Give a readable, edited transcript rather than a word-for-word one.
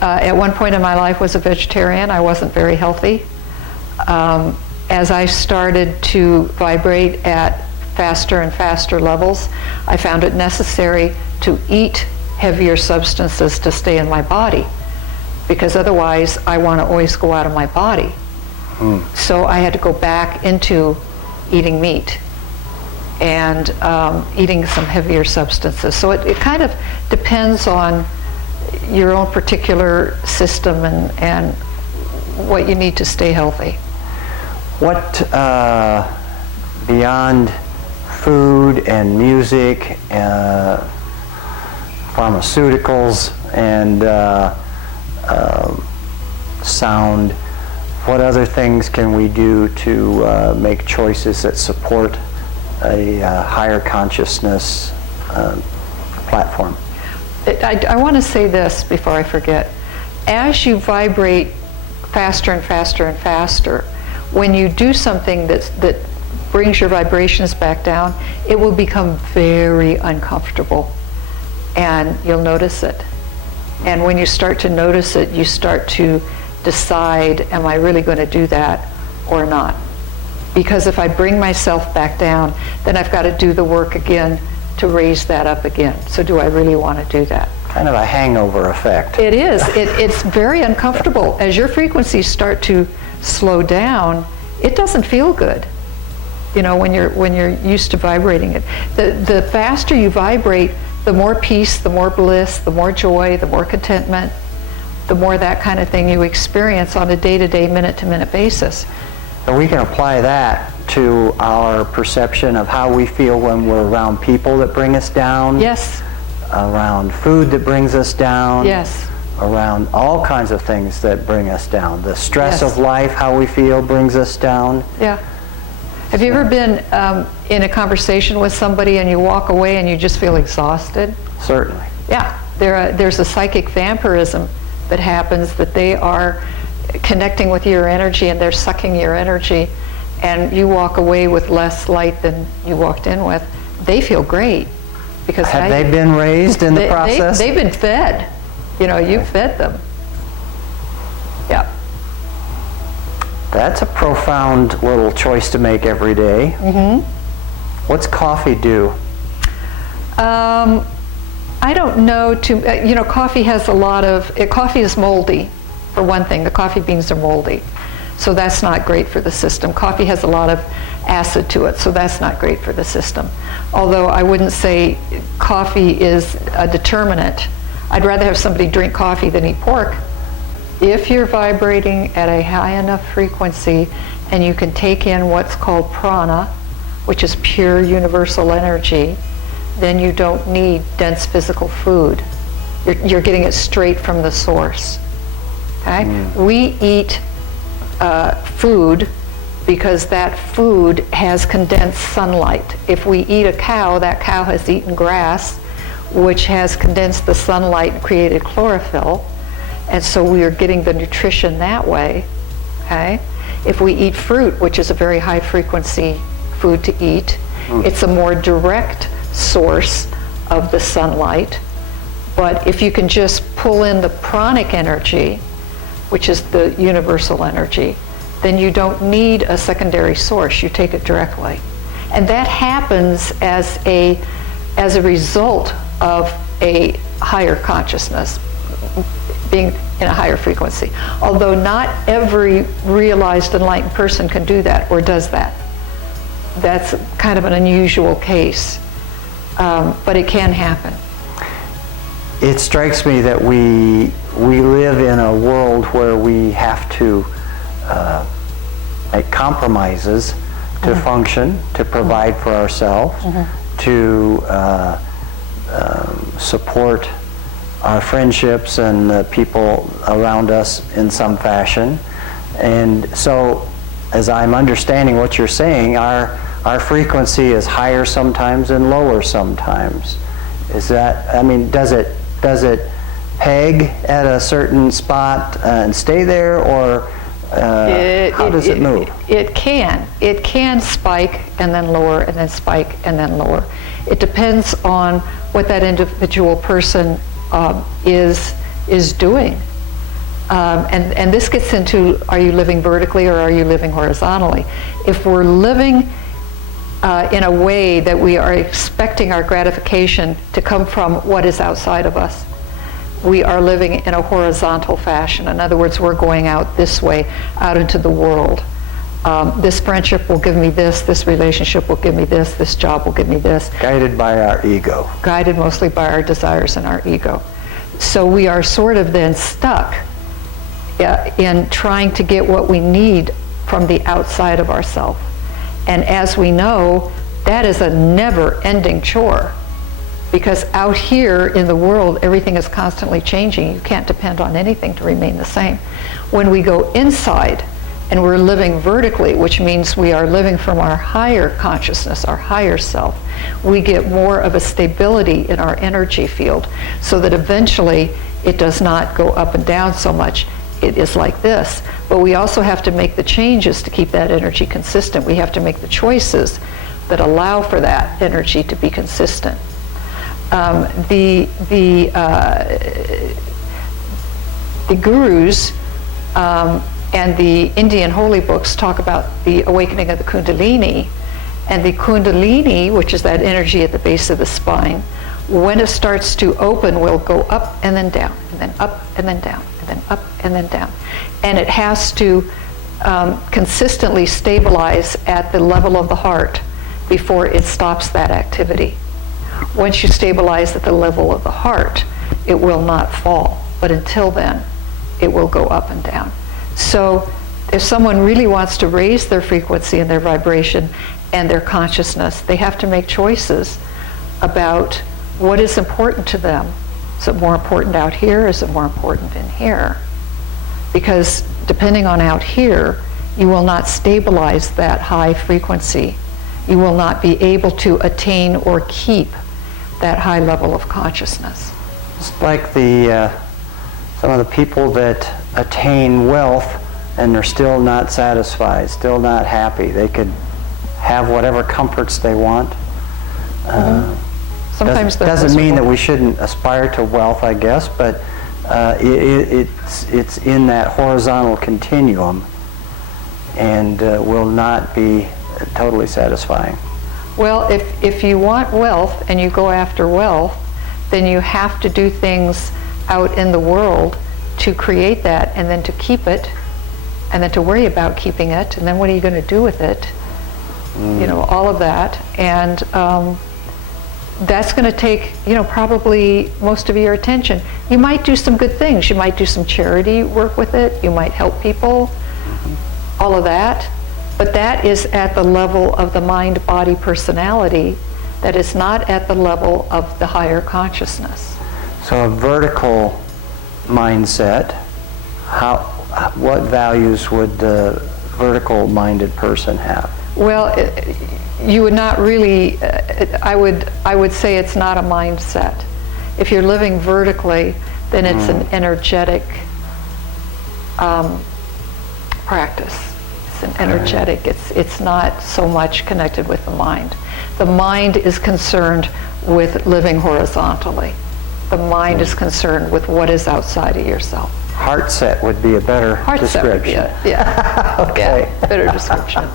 at one point in my life, was a vegetarian. I wasn't very healthy. As I started to vibrate at faster and faster levels, I found it necessary to eat heavier substances to stay in my body, because otherwise I want to always go out of my body. So I had to go back into eating meat and eating some heavier substances. So it kind of depends on your own particular system and what you need to stay healthy. What, beyond food and music, pharmaceuticals and sound, what other things can we do to make choices that support a higher consciousness platform? I want to say this before I forget. As you vibrate faster and faster and faster, when you do something that brings your vibrations back down, it will become very uncomfortable, and you'll notice it. And when you start to notice it, you start to decide, am I really going to do that or not? Because if I bring myself back down, then I've got to do the work again to raise that up again. So do I really want to do that? Kind of a hangover effect. It is. It's very uncomfortable. As your frequencies start to slow down, it doesn't feel good. You know, when you're used to vibrating it. The faster you vibrate, the more peace, the more bliss, the more joy, the more contentment, the more that kind of thing you experience on a day-to-day, minute-to-minute basis. So we can apply that to our perception of how we feel when we're around people that bring us down. Yes. Around food that brings us down. Yes. Around all kinds of things that bring us down. The stress Yes. of life, how we feel, brings us down. Yeah. Have you ever been in a conversation with somebody and you walk away and you just feel exhausted? Certainly. Yeah. There's a psychic vampirism that happens, that they are connecting with your energy and they're sucking your energy, and you walk away with less light than you walked in with. They feel great. Because have they been raised in the process? They've been fed. You know, you fed them. Yeah. That's a profound little choice to make every day. Mm-hmm. What's coffee do? I don't know. You know, coffee has a lot of. Coffee is moldy, for one thing. The coffee beans are moldy, so that's not great for the system. Coffee has a lot of acid to it, so that's not great for the system. Although I wouldn't say coffee is a determinant. I'd rather have somebody drink coffee than eat pork. If you're vibrating at a high enough frequency and you can take in what's called prana, which is pure universal energy, then you don't need dense physical food. You're getting it straight from the source. Okay? We eat food because that food has condensed sunlight. If we eat a cow, that cow has eaten grass, which has condensed the sunlight and created chlorophyll. And so we are getting the nutrition that way. Okay? If we eat fruit, which is a very high frequency food to eat, it's a more direct source of the sunlight. But if you can just pull in the pranic energy, which is the universal energy, then you don't need a secondary source. You take it directly. And that happens as a result of a higher consciousness, being in a higher frequency. Although not every realized enlightened person can do that or does that. That's kind of an unusual case, but it can happen. It strikes me that we live in a world where we have to make compromises to function, to provide for ourselves, to support our friendships and the people around us in some fashion. And so, as I'm understanding what you're saying, our frequency is higher sometimes and lower sometimes. Is that, I mean, does it peg at a certain spot and stay there, or how does it move? It can spike and then lower and then spike and then lower. It depends on what that individual person is doing. and this gets into, are you living vertically or are you living horizontally? If we're living in a way that we are expecting our gratification to come from what is outside of us, we are living in a horizontal fashion. In other words, we're going out this way, out into the world. This friendship will give me this relationship will give me this job will give me this. Guided by our ego. Guided mostly by our desires and our ego. So we are sort of then stuck in trying to get what we need from the outside of ourselves. And as we know, that is a never-ending chore. Because out here in the world, everything is constantly changing. You can't depend on anything to remain the same. When we go inside and we're living vertically, which means we are living from our higher consciousness, our higher self, we get more of a stability in our energy field so that eventually it does not go up and down so much. It is like this. But we also have to make the changes to keep that energy consistent. We have to make the choices that allow for that energy to be consistent. The gurus and the Indian holy books talk about the awakening of the Kundalini. And the Kundalini, which is that energy at the base of the spine, when it starts to open, will go up and then down, and then up and then down, and then up and then down. And it has to consistently stabilize at the level of the heart before it stops that activity. Once you stabilize at the level of the heart, it will not fall. But until then, it will go up and down. So if someone really wants to raise their frequency and their vibration and their consciousness, they have to make choices about what is important to them. Is it more important out here? Is it more important in here? Because depending on out here, you will not stabilize that high frequency. You will not be able to attain or keep that high level of consciousness. It's like some of the people that attain wealth and they're still not satisfied, still not happy. They could have whatever comforts they want. Sometimes doesn't mean that we shouldn't aspire to wealth, I guess, but it's in that horizontal continuum and will not be totally satisfying. Well, if you want wealth and you go after wealth, then you have to do things out in the world to create that and then to keep it and then to worry about keeping it and then what are you going to do with it? You know, all of that. And that's going to take, probably most of your attention. You might do some good things. You might do some charity work with it. You might help people, all of that. But that is at the level of the mind, body, personality. That is not at the level of the higher consciousness. So a vertical mindset, what values would the vertical-minded person have? Well, you would not really, I would say it's not a mindset. If you're living vertically, then it's an energetic practice. It's an energetic, it's not so much connected with the mind. The mind is concerned with living horizontally. The mind is concerned with what is outside of yourself. Heart set would be a better description. Would be yeah. Okay. Yeah, better description.